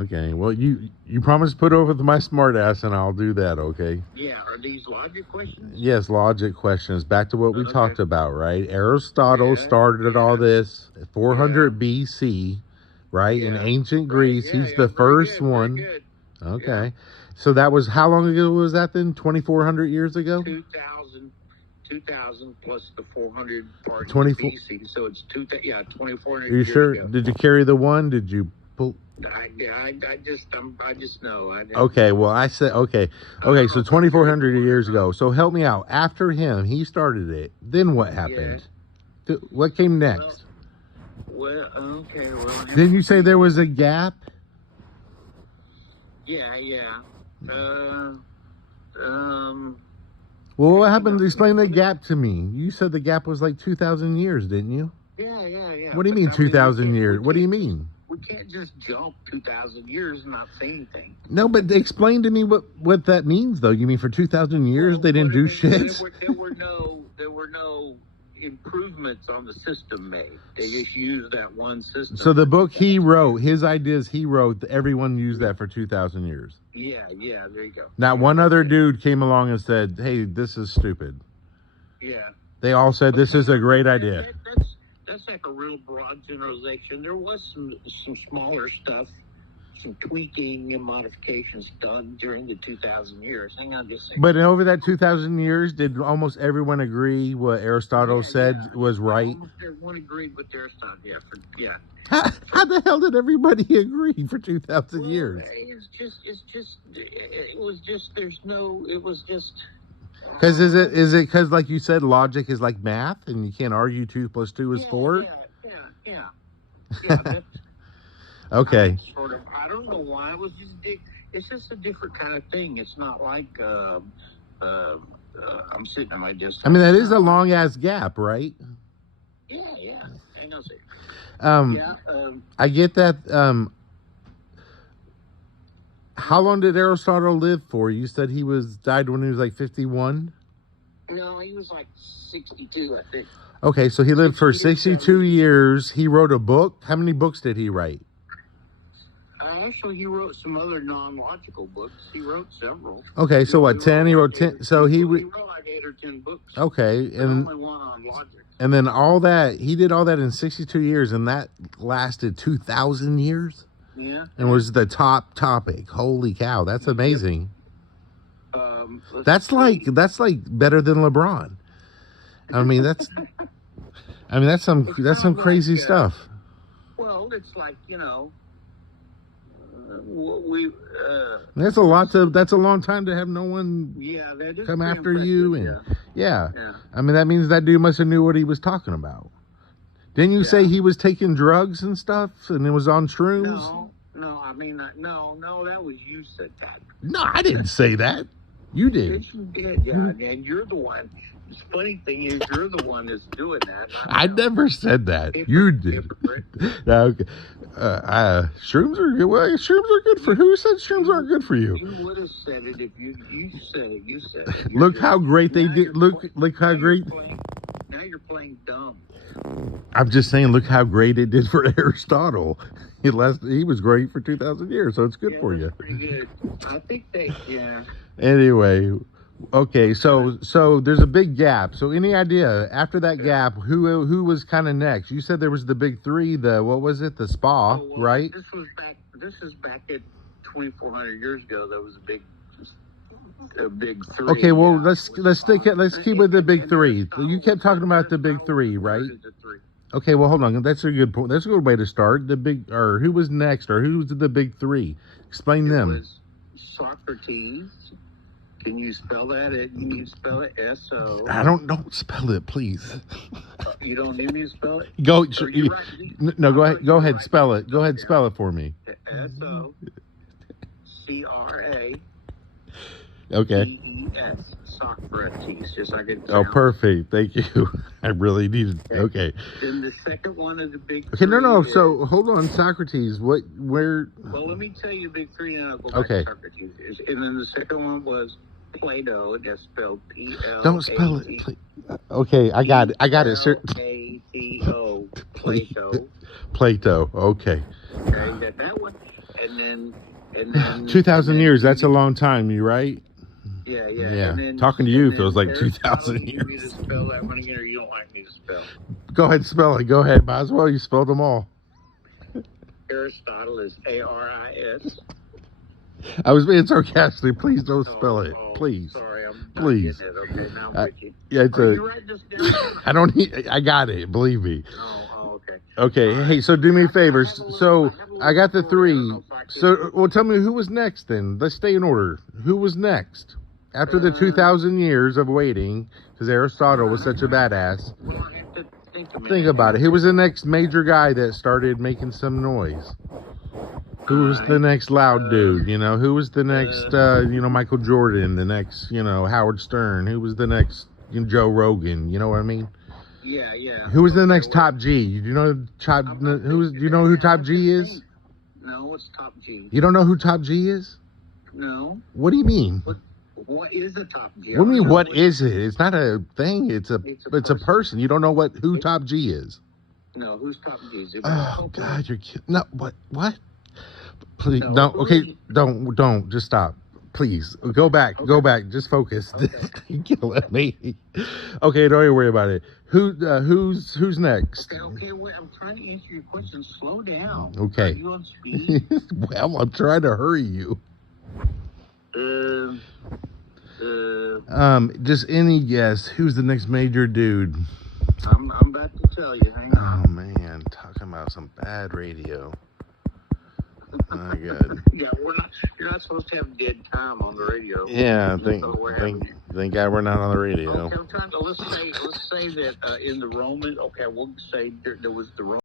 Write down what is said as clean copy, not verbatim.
Okay. Well, you promise to put over with my smart ass, and I'll do that. Okay. Yeah. Are these logic questions? Yes, logic questions. Back to what we Okay. talked about, right? Aristotle Yeah. started all Yeah. this at Yeah. 400 BC, right? In Yeah. ancient Right. Greece, Yeah. he's Yeah. the Very first good. Very one. good. Yeah. Okay. So that was how long ago was that then? 2,400 years ago? 2000 plus the 400 part 24. BC, so it's 2,400 Are you years sure? ago. Did you carry the one? Did you pull? I just know. Okay, well, I said, okay, so 2,400 years ago. So help me out. After him, he started it. Then what happened? What came next? Well, okay, well. Didn't you say there was a gap? Yeah. Well, what happened? Explain the gap to me. You said the gap was like 2,000 years, didn't you? Yeah. What do you mean 2,000 years? What do you mean? We can't just jump 2,000 years and not say anything. No, but explain to me what that means, though. You mean for 2,000 years they didn't do shit? There were no improvements on the system made. They just used that one system. So the book he wrote, his ideas he wrote, everyone used that for 2,000 years. Yeah, there you go. Not one other dude came along and said, hey, this is stupid. Yeah. They all said, this is a great idea. That's like a real broad generalization. There was some smaller stuff, some tweaking and modifications done during the 2,000 years. Hang on just a second. But over that 2,000 years, did almost everyone agree what Aristotle said was right? Almost everyone agreed with Aristotle. Yeah. How the hell did everybody agree for 2,000 years? It was just. Because is it because, like you said, logic is like math, and you can't argue 2 + 2 is 4? Yeah. That's, okay. Sort of. I don't know why. It's just a different kind of thing. It's not like I'm sitting at my desk. I mean, that is a long ass gap, right? Yeah. Hang on a second. I get that. How long did Aristotle live for? You said he died when he was like 51? No, he was like 62, I think. Okay, so he lived for 62 years. He wrote a book. How many books did he write? Actually, he wrote some other non-logical books. He wrote several. Okay, so what, 10? He wrote 10. So he wrote like 8 or 10 books. Okay, and only one on logic. And then he did all that in 62 years, and that lasted 2,000 years? Yeah. And was the top topic. Holy cow, that's amazing. That's like better than LeBron. I mean, that's some crazy stuff. Well, it's like, that's a long time to have no one come after you, and yeah. I mean, that means that dude must have knew what he was talking about. Didn't you say he was taking drugs and stuff, and it was on shrooms? No, that was you said that. No, I didn't say that. You did. Yes, you did, yeah, and you're the one. The funny thing is, you're the one that's doing that. I never said that. You did. Okay. Shrooms are good. Well, shrooms are good for who? Said shrooms aren't good for you? You would have said it if you said it. You said it. Look how great they did. Look how great. Now you're playing dumb. I'm just saying, look how great it did for Aristotle. He was great for 2,000 years, so it's good for you. Pretty good. I think Anyway, okay, so there's a big gap. So any idea after that gap, who was kind of next? You said there was the big three. What was it? The spa, right? This is back at 2,400 years ago. There was a big three. Okay, well let's keep with the big three. You kept talking about the big three, right? Okay, well hold on. That's a good point. That's a good way to start. Who was next, or who's the big three? Explain them. It was Socrates. Can you spell that? Can you spell it? S-O. Don't spell it, please. You don't need me to spell it? Go. No, go ahead. Go ahead. Spell it. Go ahead. Spell it for me. S-O-C-R-A. Okay. T-E-S. Socrates. Just like it. Oh, perfect. Thank you. I really needed. Okay. Then the second one is the big. Okay, no. So hold on, Socrates. Where? Well, let me tell you the big three, and I'll go back to Socrates. And then the second one was Plato. That's spelled P-L. Don't spell it. Please. Okay, I got it, sir. P-L-A-T-O. Plato. Plato. Okay. Okay, you got that one. And and then 2,000 years. That's a long time. You right? Yeah, yeah. Yeah. Talking to you feels like 2,000 years. You want me to spell that one again, or you don't like me to spell? Go ahead, spell it. Go ahead. Might as well. You spelled them all. Aristotle is Aris. I was being sarcastic. Please don't spell it. Please. Sorry, I'm please. Okay, now I'm with you. Yeah, it's you write this down? I don't need. I got it. Believe me. Okay. Okay. Right. Hey, so do me a favor. So I got the three. So, well, tell me who was next then. Let's stay in order. Who was next after the 2,000 years of waiting? Because Aristotle was such a badass. Well, I have to think about it. Who was the next major guy that started making some noise? Who was the next loud dude? You know, who was the next, Michael Jordan, the next, Howard Stern? Who was the next Joe Rogan? You know what I mean? Yeah, yeah. Who was the next Top G? Do you know who Top G is? No, what's Top G? You don't know who Top G is? No. What do you mean? What is a Top G? What do you mean, what is it? It's not a thing. It's a person. You don't know who Top G is? No, who's Top G? Is it God, you're kidding. No, what? Please, no, okay, don't, just stop. Please, go back, just focus. Okay. You're killing me. Okay, don't even worry about it. Who's next? Okay, wait, I'm trying to answer your question. Slow down. Okay. Are you on speed? Well, I'm trying to hurry you. Just any guess. Who's the next major dude? I'm about to tell you. Hang on. Oh man, talking about some bad radio. My God. Yeah, you're not supposed to have dead time on the radio. Yeah, thank God we're not on the radio. Okay, I'm trying to let's say that in the Roman. Okay, we'll say there was the Roman.